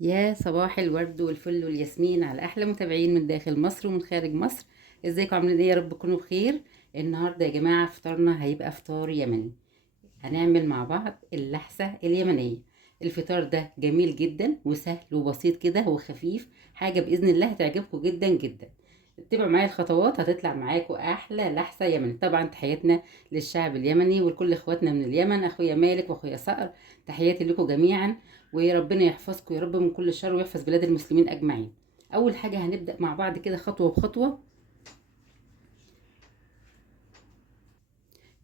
يا صباح الورد والفل والياسمين على احلى متابعين من داخل مصر ومن خارج مصر. ازيكم عاملين ايه؟ يا رب تكونوا بخير. النهارده يا جماعه فطارنا هيبقى فطار يمني. هنعمل مع بعض اللحسه اليمنيه. الفطار ده جميل جدا وسهل وبسيط كده وخفيف، حاجه باذن الله هتعجبكم جدا جدا. اتبعوا معايا الخطوات هتطلع معاكم احلى لحسه يمني. طبعا تحياتنا للشعب اليمني ولكل اخواتنا من اليمن، اخويا مالك واخويا صقر. تحياتي لكم جميعا، وربنا يحفظكم يا رب من كل شر ويحفظ بلاد المسلمين اجمعين. اول حاجه هنبدا مع بعض كده خطوه بخطوه.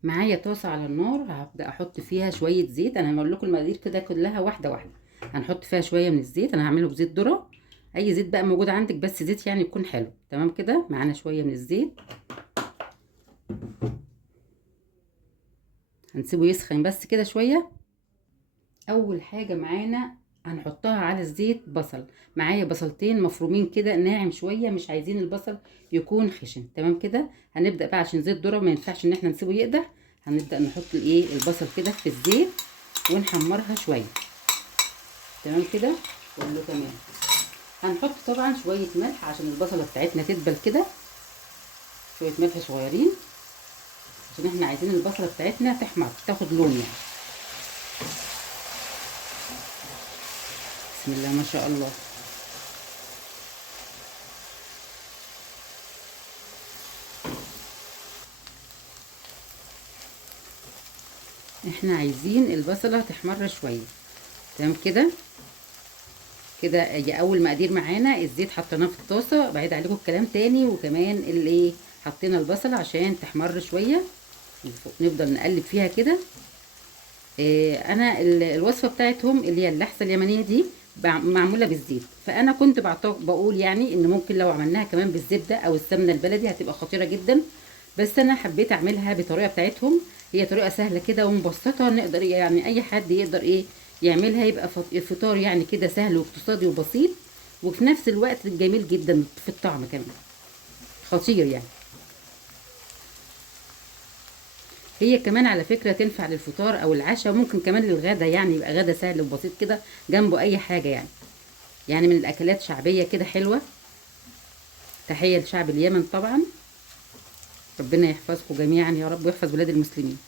معايا طاسه على النار، هبدا احط فيها شويه زيت. انا هقول لكم المقادير كده كلها واحده واحده. هنحط فيها شويه من الزيت، انا هعمله بزيت ذره. اي زيت بقى موجود عندك، بس زيت يعني يكون حلو. تمام كده، معانا شويه من الزيت. هنسيبه يسخن بس كده شويه. اول حاجه معانا هنحطها على الزيت بصل. معايا بصلتين مفرومين كده ناعم شويه، مش عايزين البصل يكون خشن. تمام كده، هنبدا بقى عشان زيت ذره ما ينفعش ان احنا نسيبه يقدح. هنبدا نحط البصل كده في الزيت ونحمرها شويه. تمام كده، كله تمام. هنحط طبعا شويه ملح عشان البصله بتاعتنا تدبل كده. شويه ملح صغيرين عشان احنا عايزين البصله بتاعتنا تحمر تاخد لون يعني. بسم الله ما شاء الله. احنا عايزين البصله تحمر شويه. تمام كده. كده يا اول مقادير معانا الزيت حطيناه في الطاسه، بعيد عليكم الكلام تاني. وكمان حطينا البصله عشان تحمر شويه. نفضل نقلب فيها كده. انا الوصفه بتاعتهم اللي هي اللحسه اليمنيه دي معموله بالزيت، فانا كنت بقول يعني ان ممكن لو عملناها كمان بالزبده او السمنه البلدي هتبقى خطيره جدا. بس انا حبيت اعملها بطريقه بتاعتهم. هي طريقه سهله كده ومبسطه، نقدر يعني اي حد يقدر يعملها. يبقى فطار يعني كده سهل واقتصادي وبسيط، وفي نفس الوقت جميل جدا في الطعم كمان، خطير يعني. هي كمان على فكرة تنفع للفطار او العشاء، ممكن كمان للغدا، يعني يبقى غدا سهل وبسيط كده جنبه اي حاجة يعني. يعني من الاكلات شعبية كده حلوة. تحية لشعب اليمن طبعا. ربنا يحفظكم جميعا يا رب ويحفظ بلاد المسلمين.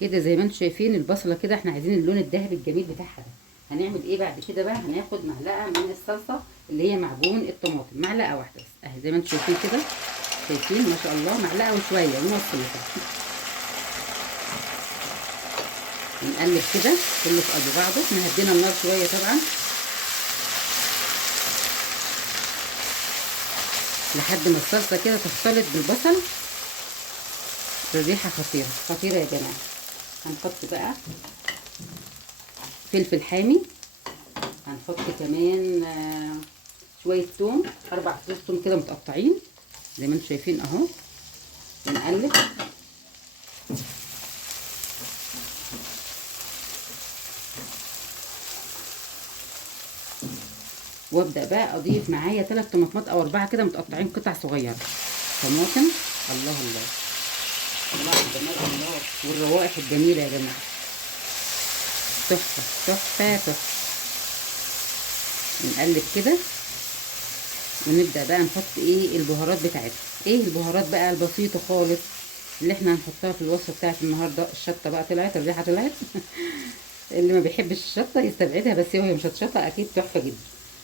كده زي ما انتم شايفين البصلة كده، احنا عايزين اللون الذهبي الجميل بتاعها ده. هنعمل ايه بعد كده بقى؟ هناخد معلقة من الصلصة اللي هي معجون الطماطم، معلقة واحدة بس اهي زي ما انتم شايفين كده. شايفين ما شاء الله، معلقة وشوية ونص. نقلب كده كله في قلب بعضه. احنا هدينا النار شويه طبعا لحد ما الصلصه كده تختلط بالبصل. الريحه خطيره خطيره يا جماعه. هنحط بقى فلفل حامي. هنحط كمان شويه توم، 4 فصوص توم كده متقطعين زي ما انتم شايفين اهو. ونقلب. وابدا بقى اضيف معايا 3 طماطمات او 4 كده متقطعين قطع صغيره. طماطم. الله الله الله على الجمال، الله والروائح الجميله يا جماعه. تحفه تحفه تحفه. نقلب كده ونبدا بقى نحط البهارات بتاعتها. البهارات بقى البسيطه خالص اللي احنا هنحطها في الوصفه بتاعت النهارده. الشطه بقى طلعت، الريحه طلعت. اللي ما بيحبش الشطه يستبعدها، بس هي مش هتشطه اكيد تحفه جدا.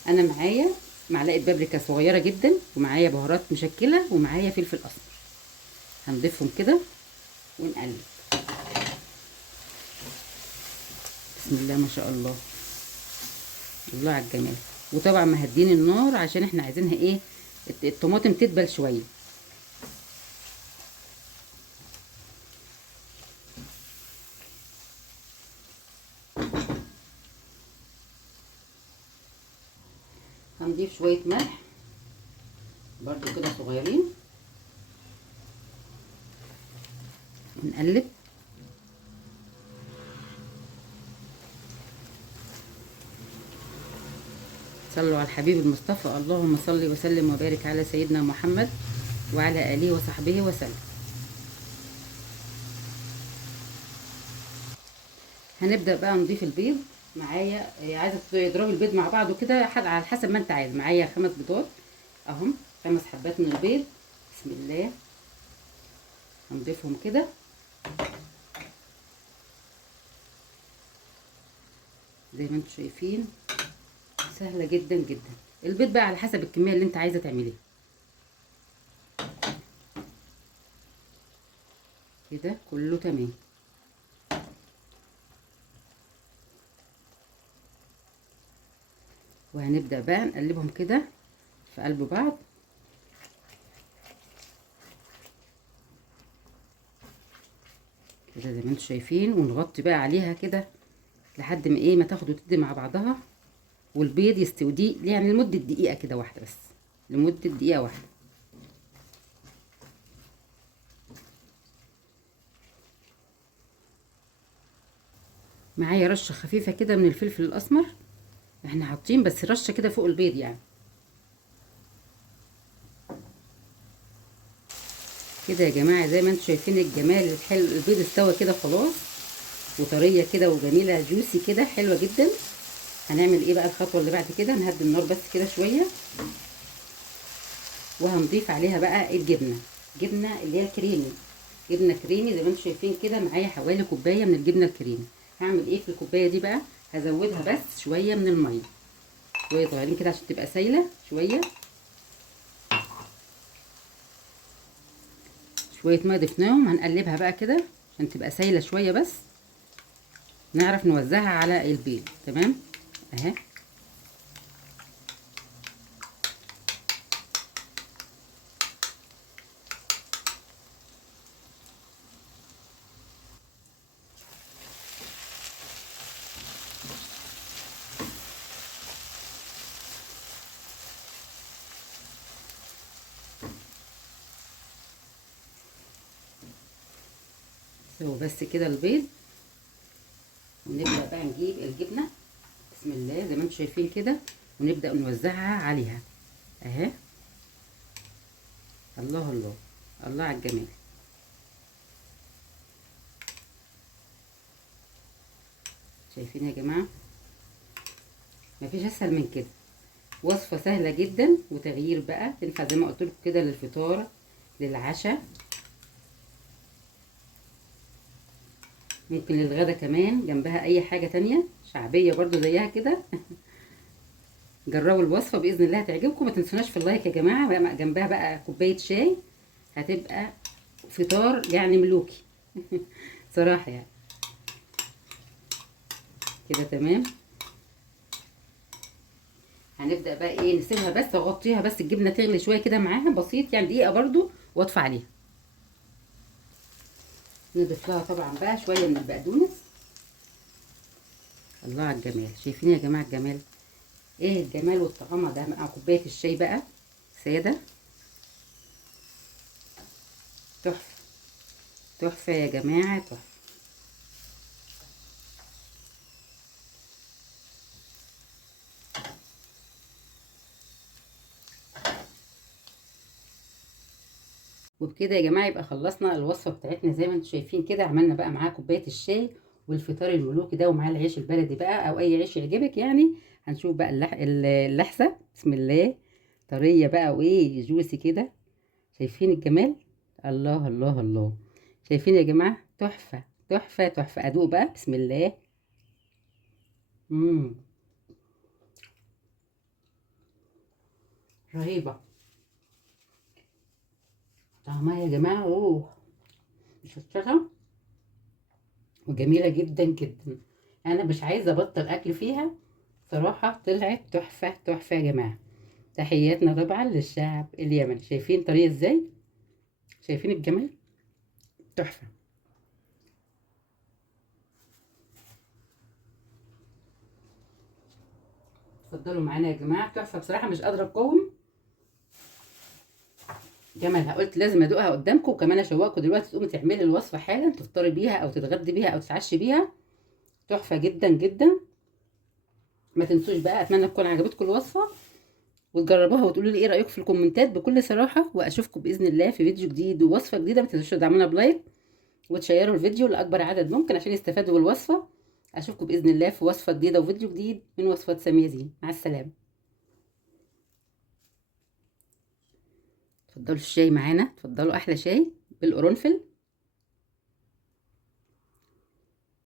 انا معايا معلقه بابريكا صغيره جدا، ومعايا بهارات مشكله، ومعايا فلفل اسمر. هنضيفهم كده ونقلب. بسم الله ما شاء الله. الله على الجمال. وطبعا مهدين النار عشان احنا عايزينها الطماطم تدبل شويه. هنضيف شويه ملح برضو كده صغيرين. ونقلب. صلوا على الحبيب المصطفى، اللهم صل وسلم وبارك على سيدنا محمد وعلى آله وصحبه وسلم. هنبدأ بقى نضيف البيض. معايا عايزه تضربي البيض مع بعض وكده على حسب ما انت عايز. معايا 5 بيضات اهم، 5 حبات من البيض. بسم الله. هنضيفهم كده. زي ما انتم شايفين سهله جدا جدا. البيض بقى على حسب الكميه اللي انت عايزه تعمليها. كده كله تمام. وهنبدأ بقى نقلبهم كده في قلب بعض. كده زي ما انتم شايفين، ونغطي بقى عليها كده لحد ما ما تاخد وتدي مع بعضها، والبيض يستوي دي يعني لمدة دقيقة كده واحدة بس، لمدة دقيقة واحدة. معايا رشة خفيفة كده من الفلفل الأسمر، احنا حاطين بس رشة كده فوق البيض يعني. كده يا جماعة زي ما انتم شايفين الجمال الحلو، البيض استوى كده خلاص، وطرية كده وجميلة جوسي كده حلوة جدا. هنعمل ايه بقى الخطوة اللي بعد كده؟ نهدي النار بس كده شوية، وهنضيف عليها بقى الجبنة. جبنة اللي هي الكريمي، جبنة كريمي زي ما انتم شايفين كده. معايا حوالي كوباية من الجبنة الكريمي. هعمل ايه في الكوباية دي بقى؟ هزودها بس شوية من المية، شوية صغيرين كده عشان تبقى سايلة شوية. شوية مية ضفناهم، هنقلبها بقى كده عشان تبقى سايلة شوية بس، نعرف نوزعها على البيض. تمام اهي. سووا بس كده البيض، ونبدأ بقى نجيب الجبنة. بسم الله زي ما انتم شايفين كده، ونبدأ نوزعها عليها اهي. الله الله الله على الجمال. شايفين يا جماعة؟ مفيش اسهل من كده. وصفة سهلة جدا وتغيير بقى، تنفع زي ما قلت لكم كده للفطار، للعشاء، ممكن للغدا كمان جنبها اي حاجة تانية شعبية برضو زيها كده. جربوا الوصفة بإذن الله هتعجبكم. ما تنسوناش في اللايك يا جماعة. بقى جنبها بقى كوباية شاي، هتبقى فطار يعني ملوكي. صراحة يعني. كده تمام. هنبدأ بقى نسيبها بس، اغطيها بس الجبنة تغلي شوية كده معاها بسيط يعني دقيقة برضو، واطفي عليها. نضيف لها طبعا بقى شوية من البقدونس. الله على الجمال. شايفين يا جماعة الجمال؟ ايه الجمال والطعامة ده مع كوباية الشاي بقى سادة. تحفة تحفة يا جماعة، تحفة. وبكده يا جماعه يبقى خلصنا الوصفه بتاعتنا. زي ما انتم شايفين كده، عملنا بقى معاه كوبايه الشاي والفطار الملوكي ده، ومعاه العيش البلدي بقى او اي عيش يعجبك يعني. هنشوف بقى اللحسه. بسم الله. طريه بقى جوسي كده. شايفين الجمال؟ الله الله الله. شايفين يا جماعه؟ تحفه تحفه تحفه. ادوق بقى. بسم الله. امم رهيبه. طعمها يا جماعه مشطشطه وجميله جدا جدا. انا مش عايزه ابطل اكل فيها صراحه. طلعت تحفه تحفه يا جماعه. تحياتنا طبعا للشعب اليمني. شايفين طريقه ازاي؟ شايفين الجمال؟ تحفه. اتفضلوا معانا يا جماعه. تحفه بصراحه، مش قادره اقاوم جمالها. قلت لازم ادوقها قدامكم، وكمان اشوقكم دلوقتي تقومي تعملي الوصفه حالا، تفطري بيها او تتغدي بيها او تتعشي بيها. تحفه جدا جدا. ما تنسوش بقى، اتمنى تكون عجبتكم الوصفه، وتجربوها وتقولوا لي ايه رايكم في الكومنتات بكل صراحه. واشوفكم باذن الله في فيديو جديد ووصفه جديده. ما تنسوش تدعمونا بلايك وتشيروا الفيديو لاكبر عدد ممكن عشان يستفادوا بالوصفه. اشوفكم باذن الله في وصفه جديده وفيديو جديد من وصفات سامية زين. مع السلامه. اتفضلوا الشاي معانا، اتفضلوا احلى شاي بالقرنفل.